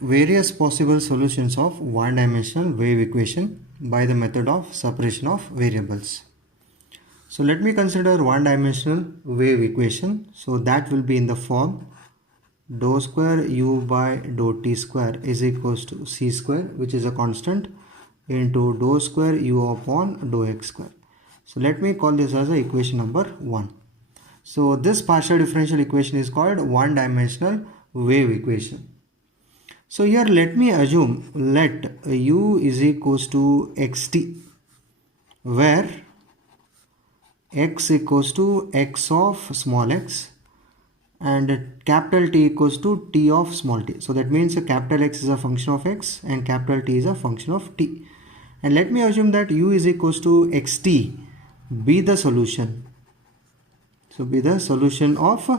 various possible solutions of one-dimensional wave equation by the method of separation of variables. So let me consider one-dimensional wave equation. So that will be in the form dou square u by dou t square is equals to c square, which is a constant, into dou square u upon dou x square. So let me call this as a equation number 1. So this partial differential equation is called one-dimensional wave equation. So here let me assume let u is equals to xt, where x equals to x of small x and capital T equals to t of small t. So that means a capital X is a function of x and capital T is a function of t. And let me assume that u is equals to xt be the solution. So be the solution of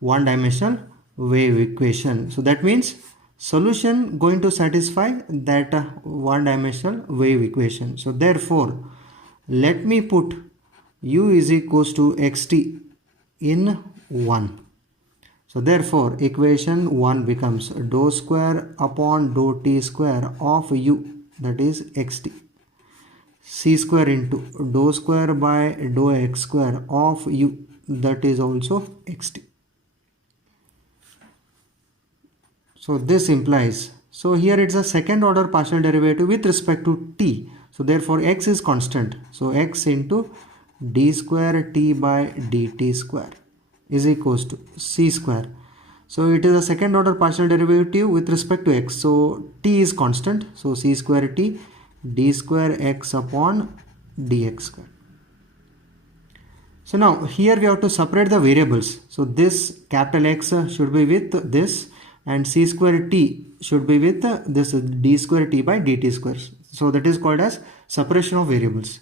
one-dimensional wave equation. So that means solution going to satisfy that one-dimensional wave equation. So therefore, let me put u is equals to xt in 1. So therefore, equation 1 becomes dou square upon dou t square of u, that is xt, c square into dou square by dou x square of u, that is also xt. So this implies, so here it's a second order partial derivative with respect to t. So therefore x is constant. So x into d square t by dt square is equals to c square. So it is a second order partial derivative with respect to x. So t is constant. So c square t d square x upon dx square. So now here we have to separate the variables. So this capital X should be with this and c square t should be with this d square t by dt square. So that is called as separation of variables.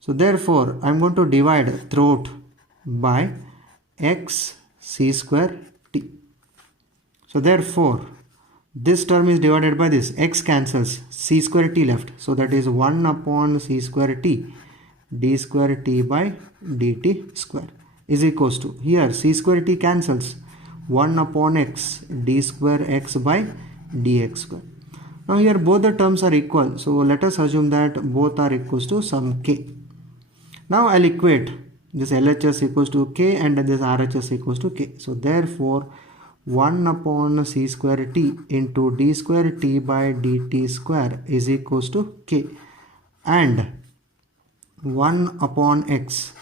So therefore I am going to divide throughout by x c square t. So therefore this term is divided by this, x cancels, c square t left. So that is 1 upon c square t d square t by dt square is equals to, here c square t cancels, 1 upon x d square x by dx square. Now here both the terms are equal. So let us assume that both are equals to some k. Now I'll equate this LHS equals to k and this RHS equals to k. So therefore 1 upon c square t into d square t by dt square is equals to k, and 1 upon x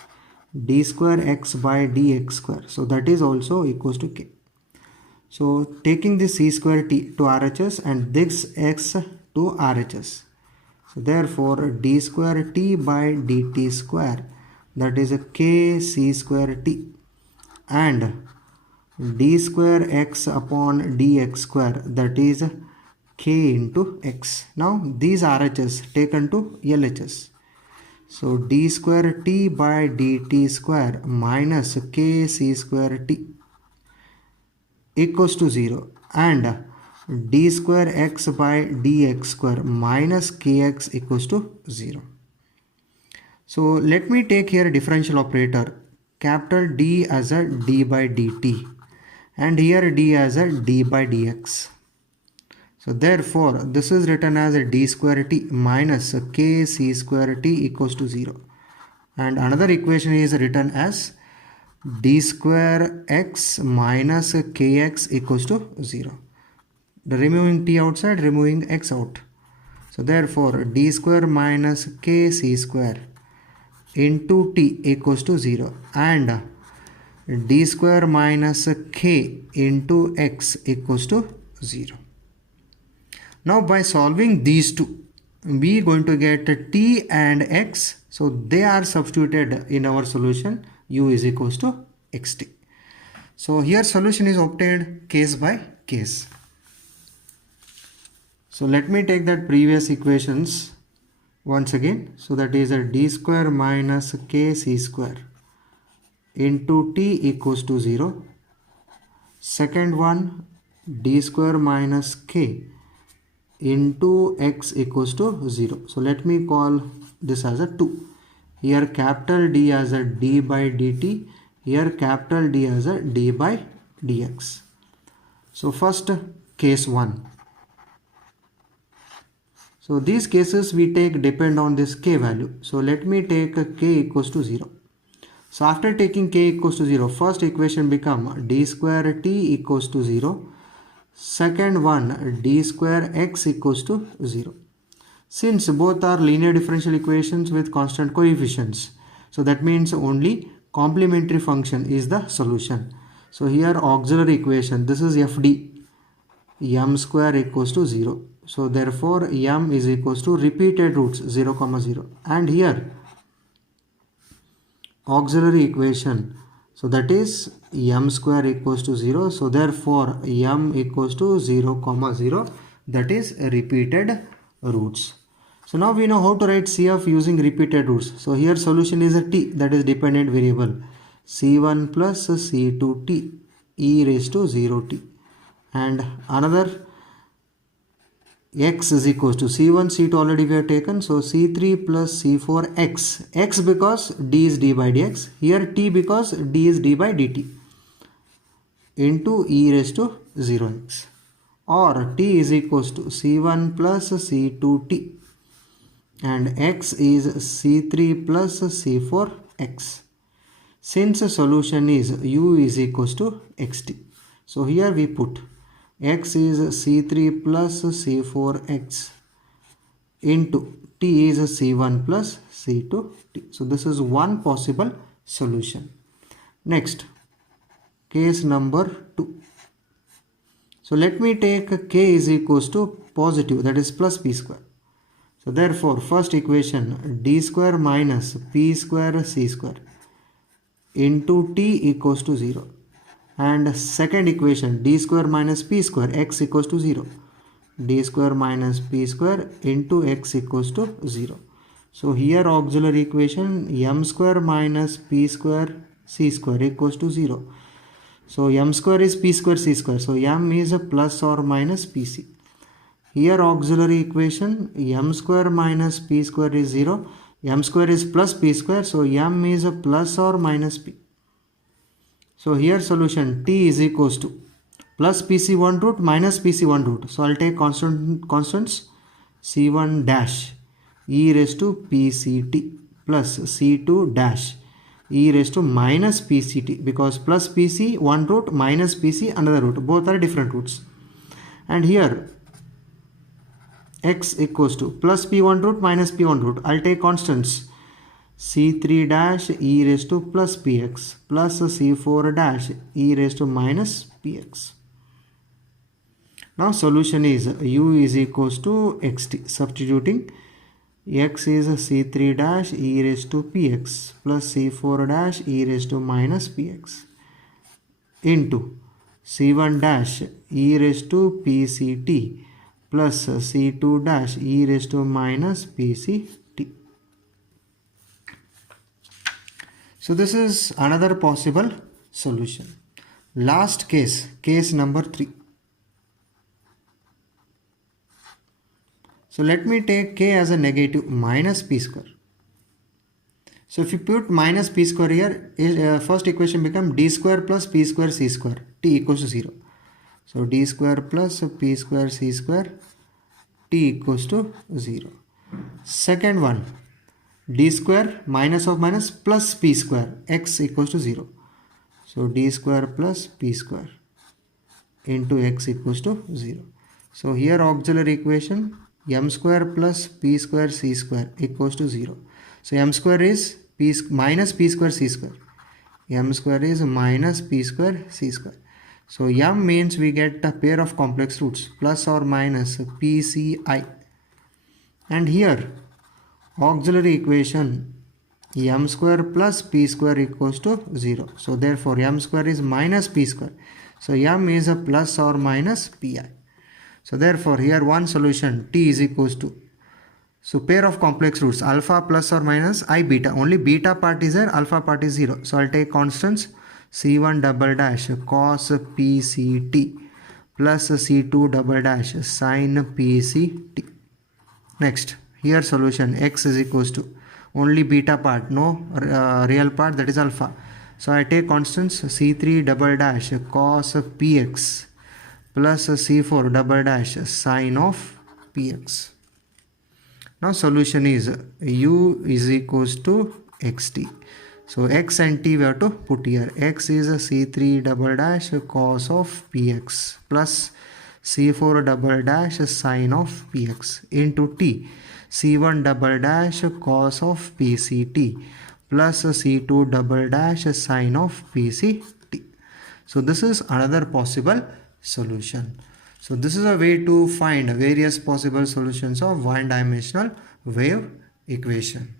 d square x by dx square. So that is also equals to k. So taking this c square t to RHS and this x to RHS. So therefore d square t by dt square, that is a k c square t, and d square x upon dx square, that is k into x. Now these RHS taken to LHS. So d square t by dt square minus k c square t equals to 0, and d square x by dx square minus kx equals to 0. So let me take here a differential operator, capital D as a d by dt and here d as a d by dx. So therefore this is written as a d square t minus k c square t equals to 0, and another equation is written as d square x minus kx equals to 0. Removing t outside, removing x out. So therefore d square minus k c square into t equals to 0, and d square minus k into x equals to 0. Now by solving these two, we are going to get t and x. So they are substituted in our solution, u is equals to xt. So here solution is obtained case by case. So let me take that previous equations once again. So that is a d square minus k c square into t equals to 0. Second one, d square minus k into x equals to 0. So let me call this as a 2. Here capital D as a d by dt, here capital D as a d by dx. So first case 1. So these cases we take depend on this k value. So let me take k equals to 0. So after taking k equals to 0, first equation become d square t equals to 0. Second one, d square x equals to 0. Since both are linear differential equations with constant coefficients, so that means only complementary function is the solution. So here auxiliary equation, this is fd, m square equals to 0. So therefore m is equals to repeated roots 0, 0. And here auxiliary equation, so that is m square equals to 0. So therefore m equals to 0, 0, that is repeated roots. So now we know how to write CF using repeated roots. So here solution is a t, that is dependent variable, c1 plus c2t e raised to 0t, and another x is equals to c1, c2 already we have taken, so c3 plus c4 x because d is d by dx, here t because d is d by dt, into e raised to 0x, or t is equals to c1 plus c2t, and x is c3 plus c4x. Since the solution is u is equals to xt, so here we put x is c3 plus c4x into t is c1 plus c2t. So this is one possible solution. Next, case number 2. So let me take k is equals to positive, that is plus p square. So therefore first equation d square minus p square c square into t equals to 0, and second equation d square minus p square x equals to 0, d square minus p square into x equals to 0. So here auxiliary equation m square minus p square c square equals to 0. So m square is p square c square, so m is a plus or minus pc. Here auxiliary equation m square minus p square is 0, m square is plus p square, so m is a plus or minus p. So here solution t is equals to plus pc 1 root minus pc 1 root. So I'll take constants c1 dash e raised to pct plus c2 dash e raised to minus pct, because plus pc 1 root minus pc another root, both are different roots. And here x equals to plus p1 root minus p1 root. I'll take constants c3 dash e raised to plus px plus c4 dash e raised to minus px. Now solution is u is equals to xt. Substituting, x is c3 dash e raised to px plus c4 dash e raised to minus px into c1 dash e raised to pct plus c2 dash e raised to minus pct. So this is another possible solution. Last case, case number 3. So let me take k as a negative minus p square. So if you put minus p square here, first equation become d square plus p square c square t equals to 0. So d square plus p square c square t equals to 0. Second one, d square minus of minus plus p square x equals to 0. So d square plus p square into x equals to 0. So here auxiliary equation m square plus p square c square equals to 0. So m square is minus p square c square. M square is minus p square c square. So m means we get a pair of complex roots plus or minus pci. And here auxiliary equation m square plus p square equals to 0. So therefore m square is minus p square. So m is a plus or minus pi. So therefore here one solution t is equals to, so pair of complex roots alpha plus or minus I beta, only beta part is there, alpha part is 0. So I'll take constants c1 double dash cos pct plus c2 double dash sin pct. Next, here solution x is equals to only beta part, no real part, that is alpha. So I take constants c3 double dash cos px plus c4 double dash sin of px. Now solution is u is equals to xt. So x and t we have to put here. X is c3 double dash cos of px plus c4 double dash sine of px into t, c1 double dash cos of pct plus c2 double dash sine of pct. So this is another possible solution. So this is a way to find various possible solutions of one-dimensional wave equation.